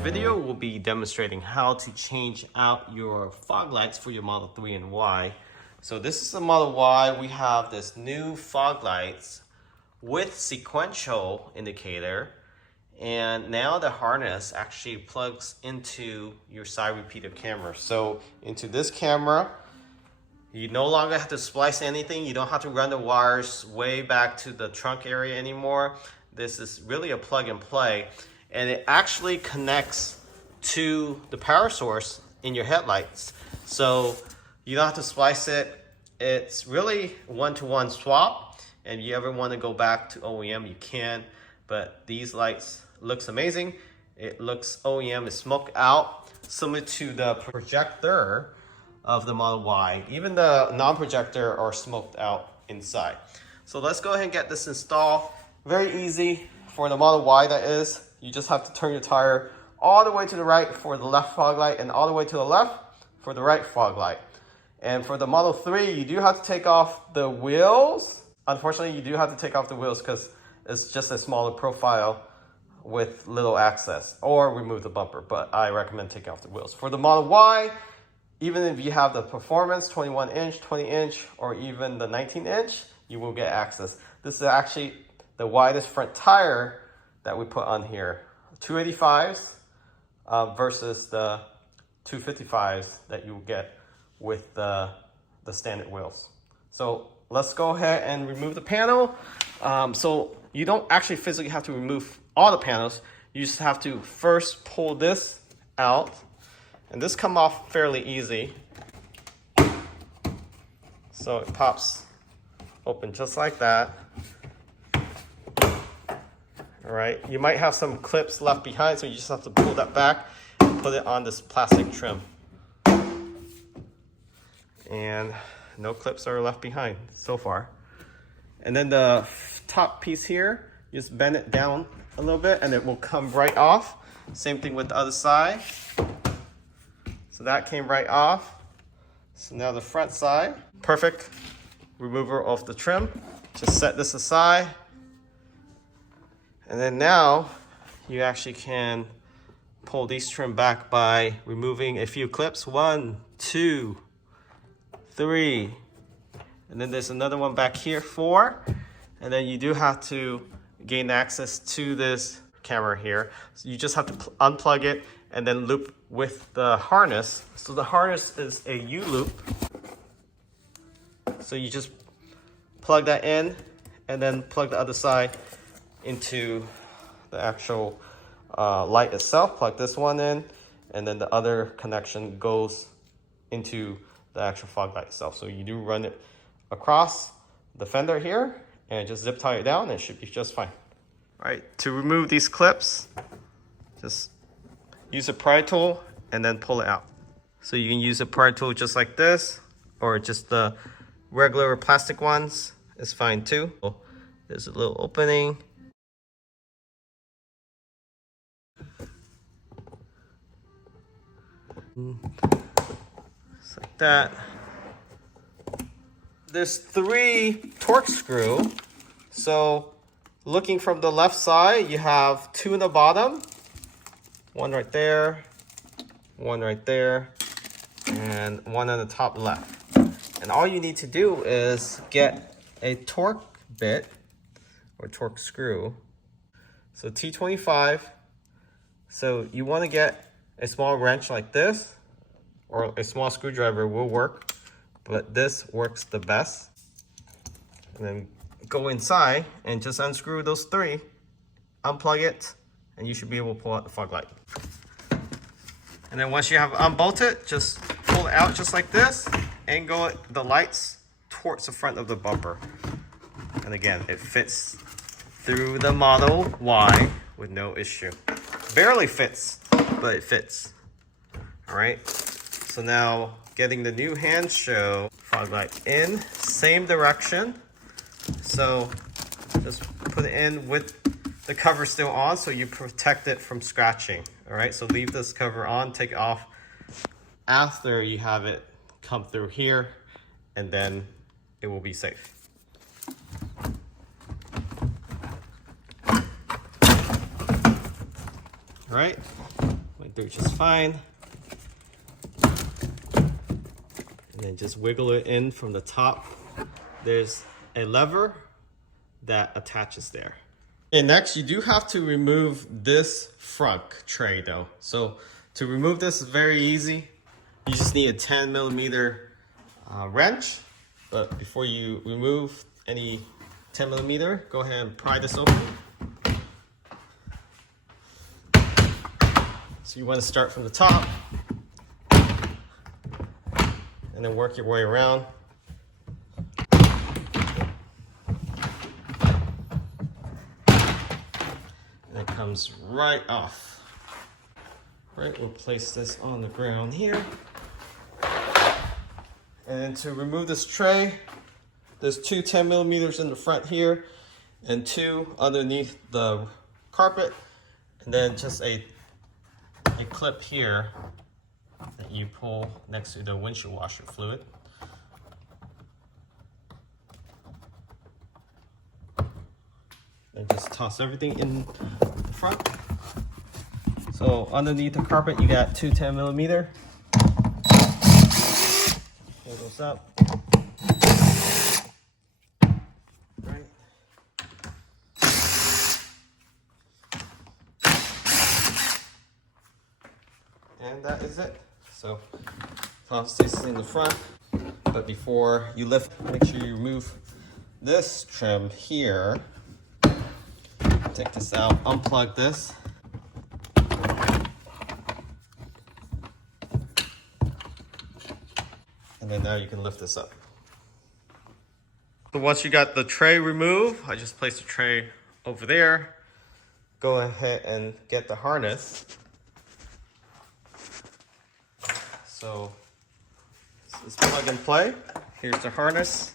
video, we'll be demonstrating how to change out your fog lights for your Model 3 and Y. So this is the Model Y. We have this new fog lights with sequential indicator, and now the harness actually plugs into your side repeater camera. So into this camera, you no longer have to splice anything. You don't have to run the wires way back to the trunk area anymore. This is really a plug and play, and it actually connects to the power source in your headlights. So you don't have to splice it. It's really one-to-one swap, and if you ever want to go back to OEM, you can, but these lights looks amazing. It looks OEM is smoked out, similar to the projector of the Model Y. Even the non-projector are smoked out inside. So let's go ahead and get this installed. Very easy for the Model Y, that is. You just have to turn your tire all the way to the right for the left fog light and all the way to the left for the right fog light. And for the Model 3, you do have to take off the wheels. Unfortunately, you do have to take off the wheels because it's just a smaller profile with little access, or remove the bumper, but I recommend taking off the wheels. For the Model Y, even if you have the performance 21 inch, 20 inch, or even the 19 inch, you will get access. This is actually the widest front tire that we put on here. 285s versus the 255s that you will get with the standard wheels. So let's go ahead and remove the panel. So you don't actually physically have to remove all the panels. You just have to first pull this out, and this come off fairly easy. So it pops open just like that. All right, you might have some clips left behind, so you just have to pull that back and put it on this plastic trim. And no clips are left behind so far. And then the top piece here, just bend it down a little bit and it will come right off. Same thing with the other side. So that came right off. So now the front side, perfect remover of the trim. Just set this aside. And then now you actually can pull these trim back by removing a few clips. 1, 2, 3. And then there's another one back here, 4. And then you do have to gain access to this camera here. So you just have to unplug it and then loop with the harness. So the harness is a U-loop. So you just plug that in and then plug the other side into the actual light itself. Plug this one in, and then the other connection goes into the actual fog light itself. So you do run it across the fender here and just zip tie it down and it should be just fine. All right, to remove these clips, just use a pry tool and then pull it out. So you can use a pry tool just like this, or just the regular plastic ones is fine too. There's a little opening. Just like that. There's 3 torque screw. So looking from the left side, you have 2 in the bottom, 1 right there, 1 right there, and 1 on the top left. And all you need to do is get a torque bit or torque screw. So T25. So you want to get a small wrench like this, or a small screwdriver will work, but this works the best. And then go inside and just unscrew those 3, unplug it, and you should be able to pull out the fog light. And then once you have unbolted, just pull it out just like this, angle the lights towards the front of the bumper. And again, it fits through the Model Y with no issue. Barely fits, but it fits. All right, so now getting the new hand show fog light in, same direction. So just put it in with the cover still on so you protect it from scratching. All right, so leave this cover on, take it off after you have it come through here, and then it will be safe. All right, which is fine. And then just wiggle it in from the top. There's a lever that attaches there. And next, you do have to remove this front tray though. So to remove this is very easy. You just need a 10mm wrench. But before you remove any 10mm, go ahead and pry this open. So you want to start from the top and then work your way around. And it comes right off. Right, we'll place this on the ground here. And to remove this tray, there's two 10mm in the front here and two underneath the carpet, and then just a clip here that you pull next to the windshield washer fluid. And just toss everything in the front. So underneath the carpet, you got two 10mm. Pull those up. Right. And that is it. So toss this in the front. But before you lift, make sure you remove this trim here. Take this out, unplug this. And then now you can lift this up. So once you got the tray removed, I just placed the tray over there. Go ahead and get the harness. So this is plug and play. Here's the harness.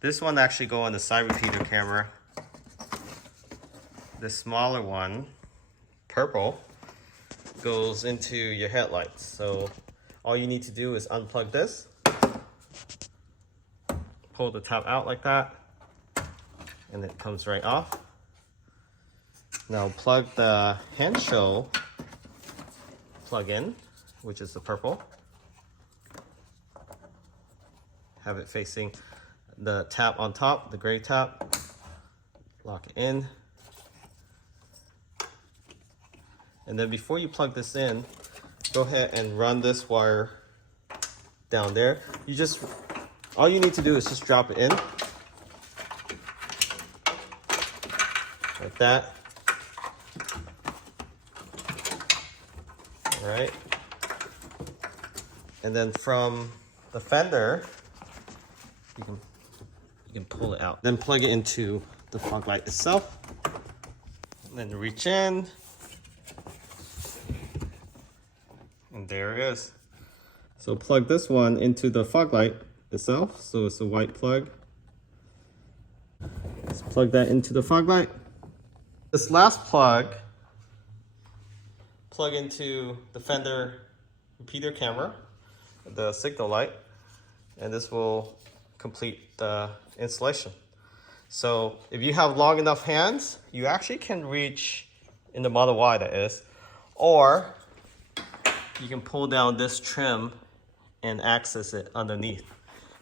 This one actually goes on the side repeater camera. The smaller one, purple, goes into your headlights. So all you need to do is unplug this, pull the top out like that, and it comes right off. Now plug the hand show plug in, which is the purple. Have it facing the tap on top, the gray tap. Lock it in. And then before you plug this in, go ahead and run this wire down there. All you need to do is just drop it in. Like that. All right. And then from the fender, you can pull it out. Then plug it into the fog light itself. And then reach in. And there it is. So plug this one into the fog light itself. So it's a white plug. Let's plug that into the fog light. This last plug into the fender repeater camera, the signal light, and this will complete the installation. So if you have long enough hands, you actually can reach in the Model Y, that is, or you can pull down this trim and access it underneath.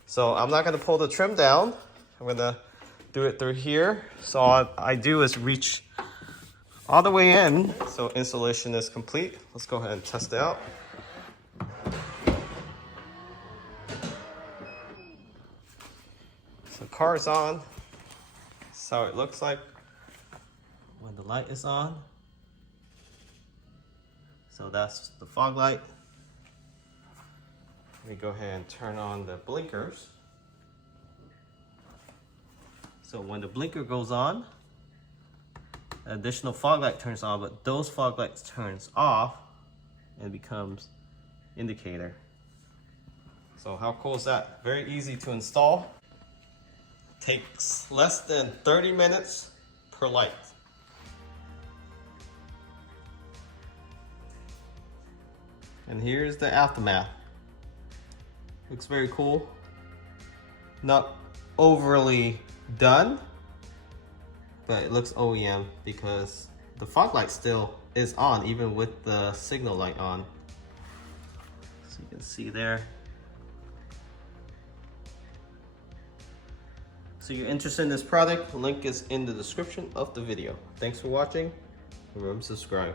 So I'm not going to pull the trim down. I'm going to do it through here. So all I do is reach all the way in. So installation is complete. Let's go ahead and test it out. So car is on. That's how it looks like when the light is on. So that's the fog light. Let me go ahead and turn on the blinkers. So when the blinker goes on, additional fog light turns on, but those fog lights turns off and becomes indicator. So how cool is that? Very easy to install. Takes less than 30 minutes per light. And here's the aftermath. Looks very cool. Not overly done, but it looks OEM because the fog light still is on even with the signal light on. So you can see there. So you're interested in this product, the link is in the description of the video. Thanks for watching. Remember to subscribe.